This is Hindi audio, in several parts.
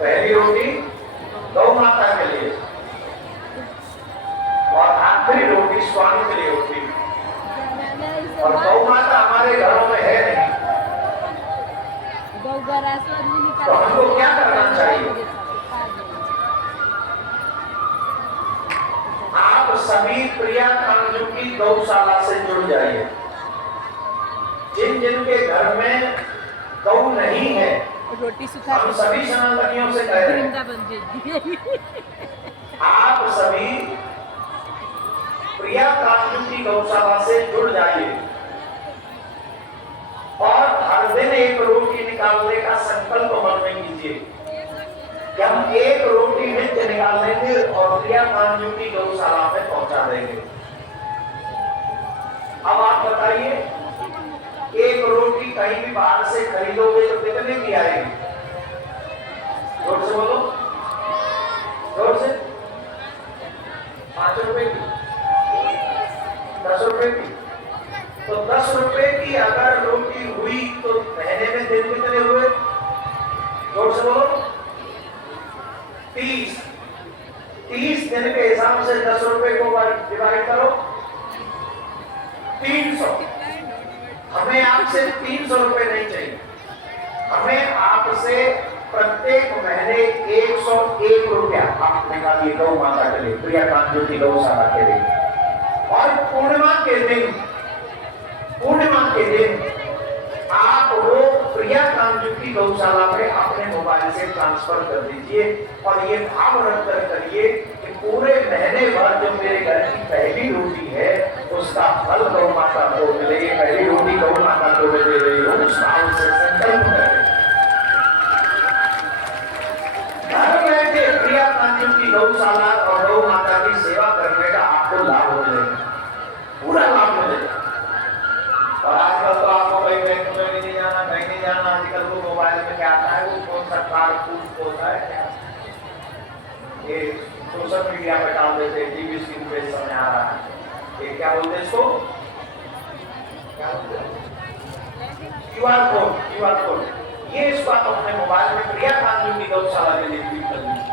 पहली रोटी गौ माता के लिए और आखिरी रोटी स्वामी के लिए होती है। और गौ माता हमारे घरों में है नहीं, तो हमको क्या करना चाहिए? आप सभी प्रिया कांजू की गौशाला से जुड़ जाइए। जिन जिन के घर में गौ नहीं है, रोटी सुखा हम सभी सनातनियों से कह रहे हैं, आप सभी प्रिया कांजू की गौशाला से जुड़ जाइए और हर दिन एक रोटी निकालने का संकल्प मन में कीजिए कि हम एक रोटी नित्य निकाल लेंगे और प्रिया कांजू की गौशाला में पहुंचा देंगे। अब आप बताइए, एक रोटी कहीं भी बाहर से खरीदोगे तो कितने की आएगी? जोर से बोलो, जोर से। 5 रुपए की, 10 रुपए की। तो 10 रुपए की अगर रोटी हुई तो महीने में दिन कितने हुए? जोर से बोलो। 30 दिन के हिसाब से 10 रुपए को डिवाइड करो 300। हमें आपसे 300 रुपए नहीं चाहिए, हमें आपसे प्रत्येक महीने 101 रुपया आप निकालिए गौ माता के लिए, प्रिया कांजू की गौशाला के लिए। और पूर्णिमा के दिन आप वो प्रिया कांजू की गौशाला में अपने मोबाइल से ट्रांसफर कर दीजिए और ये भाव रख कर करिए कि पूरे महीने भर जो मेरे घर की पहली रोटी है उसका फल गौ माता को मिले, पहली रोटी गौ माता को दे रही हूँ, उस भाव से संकल्प करें। घर बैठे प्रिया कांजू की गौशाला और गौ माता की सेवा करने का आपको लाभ मिलेगा, पूरा लाभ मिलेगा। और आजकल तो आपको कहीं बैंक में नहीं जाना, कहीं नहीं जाना, आजकल वो मोबाइल में क्या आता है, वो कौन सा कार्ड होता है क्या, ये सोशल मीडिया पे डाल देते, टीवी स्क्रीन पे सामने आ रहा है, ये क्या बोलते हैं इसको, क्या बोलते हैं? QR code. ये इसको आप अपने मोबाइल में प्रिया कांजू की गौशाला के लिए क्लिक कर लीजिए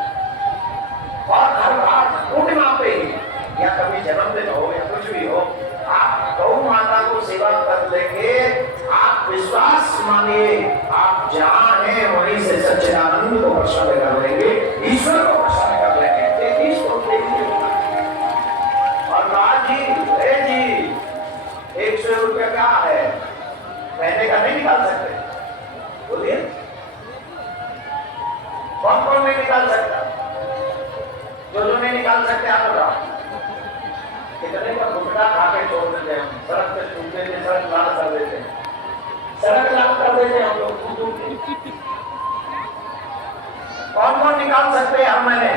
और हर बार पूर्णिमा पे ही या कभी जन्मदिन हो या कुछ भी हो, आप गौ माता को सेवा कर लेंगे। आप विश्वास मानिए, आप जहां हैं वहीं से सच्चिदानंद को प्रसन्न कर लेंगे, ईश्वर को प्रसन्न कर लेंगे। और राज जी, 100 रुपया क्या है, महीने का नहीं निकाल सकते? बोलिए, कौन कौन नहीं निकाल सकता? जो नहीं निकाल सकते आप बताओ। कितने का गुटखा खा के छोड़ देते हैं, सड़क पे छूट देते, सड़क लाल कर देते हैं, सड़क लाल कर देते हैं हम लोग। कौन कौन निकाल सकते हैं हर महीने?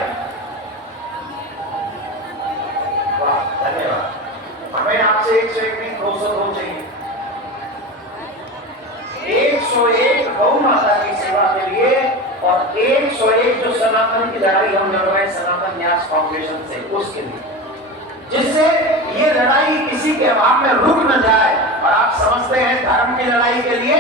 वाह, धन्यवाद। हमें आपसे 101 नहीं, 202 चाहिए। 101 गौ माता की सेवा के लिए और 101 जो सनातन की लड़ाई हम लड़ रहे हैं सनातन न्यास फाउंडेशन से, उसके लिए, जिससे ये लड़ाई किसी के अभाव में रुक न जाए। और आप समझते हैं धर्म की लड़ाई के लिए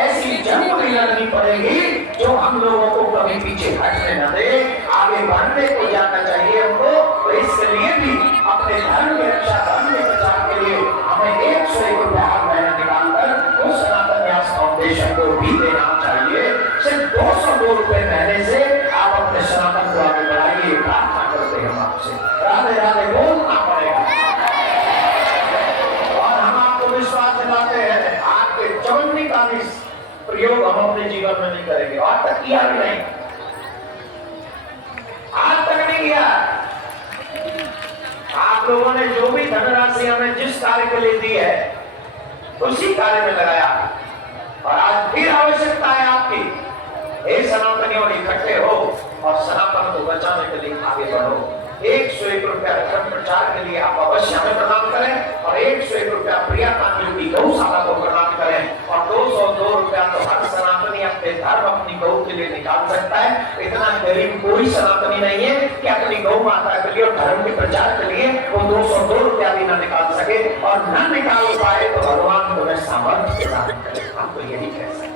ऐसी जंग भी लड़नी पड़ेगी जो हम लोगों को कभी पीछे हटने न दे, आगे बढ़ने को जाना चाहिए हमको। तो इसके लिए भी अपने धर्म की रक्षा, धर्म के प्रचार के लिए हमें 101 रुपया हर महीने निकालकर उस सनातन न्यास फाउंडेशन को भी देना चाहिए। सिर्फ 202 रुपए महीने से आप अपने सनातन को आगे बढ़ाइए, प्रार्थना करते हैं हम आपसे। राधे राधे बोलना पड़ेगा और हम आपको विश्वास दिलाते हैं आपके चवन्नी का भी प्रयोग हम अपने जीवन में नहीं करेंगे, आज तक किया भी नहीं, आज तक नहीं किया। आप लोगों ने जो भी धनराशि हमें जिस कार्य के लिए दी है उसी कार्य में लगाया और आज फिर आवश्यकता है आपकी। हे सनातनियों, इकट्ठे हो और सनातन को बचाने के लिए आगे बढ़ो। 101 रुपया धर्म प्रचार के लिए आप अवश्य हमें प्रदान करें और 101 रुपया प्रिया कांजू की गौशाला को प्रदान करें और 202 रुपया तो हर सनातनी अपने धर्म अपनी गौ के लिए निकाल सकता है। इतना गरीब कोई सनातनी नहीं है कि अपनी गौ माता के लिए और धर्म के प्रचार के लिए वो 202 रुपया भी ना निकाल सके, और न निकाल पाए तो भगवान तुम्हें सामर्थ्य प्रदान करे। हम तो यही कह सकते हैं।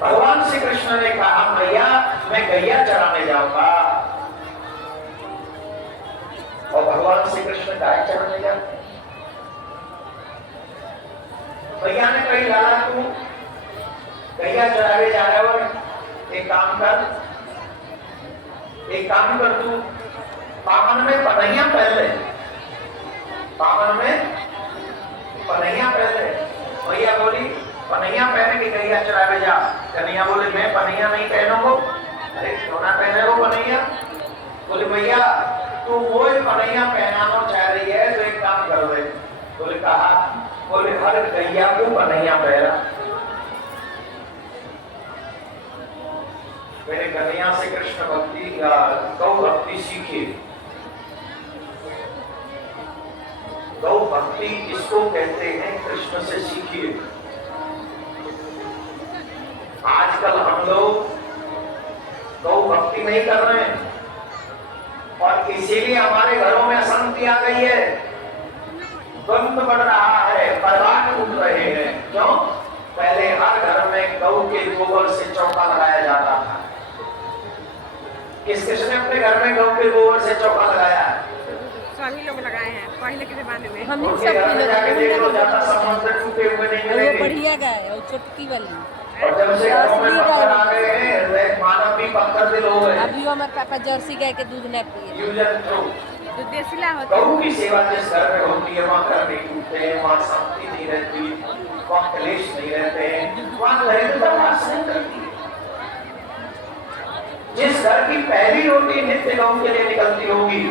भगवान श्री कृष्ण ने कहा मैया मैं गैया चराने जाऊंगा, और भगवान श्री कृष्ण गाय चराने जाते। भैया ने कही लाला तू गैया चराने जा रहे हो, एक काम कर तू पावन में पनैया पहन ले, पावन में पनैया पहन ले। भैया बोली पनैया पहन के गैया चराने जा। कन्हैया बोले मैं पनैया नहीं पहनूंगा। अरे क्यों ना पहने हो पनैया? बोले भैया तू वो पनैया पहनाना चाह रही है तो एक काम कर दे। बोले कहा? बोले हर गैया को पनैया पहना। मेरे कन्हैया से कृष्ण भक्ति गौ भक्ति सीखिए। गौ भक्ति किसको कहते हैं? कृष्ण से सीखिए। आजकल हम लोग गौ भक्ति नहीं कर रहे हैं और इसीलिए हमारे घरों में अशांति आ गई है, द्वंद्व बढ़ रहा है, परिवार टूट रहे हैं। क्यों? पहले हर घर में गौ के गोबर से चौका लगाया जाता था। किसने अपने घर में गौ के गोबर से चौका लगाया? सभी लोग लगाए हैं पहले के जमाने में। हम सब ज्यादा समुद्र टूटे हुए नहीं मिलेंगे। बढ़िया गाय और चुटकी वाली। और जब से घरों में पत्थर आ गए हैं, मानव भी पत्थर दिल हो गए। अभी हमारे पापा जर्सी गाय के दूध न पिए। जो देसीला होता है। गौ की सेवा जिस घर में होती है वहाँ घर नहीं टूटते हैं, वहाँ शांति नहीं रहती, वहाँ क्लेश नहीं रहते हैं, वहाँ दरिद्रता नाश करती है। जिस घर की पहली रोटी नित्य गौ के लिए निकलती होगी,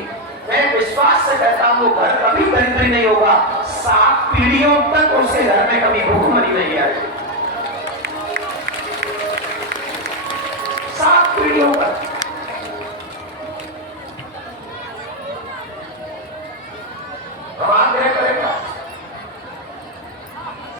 मैं विश्वास से कहता हूँ घर कभी दरिद्र नहीं होगा। 7 पीढ़ियों तक उसके घर में कभी भूखमरी नहीं आएगी। 7 पीढ़ियों तक। हम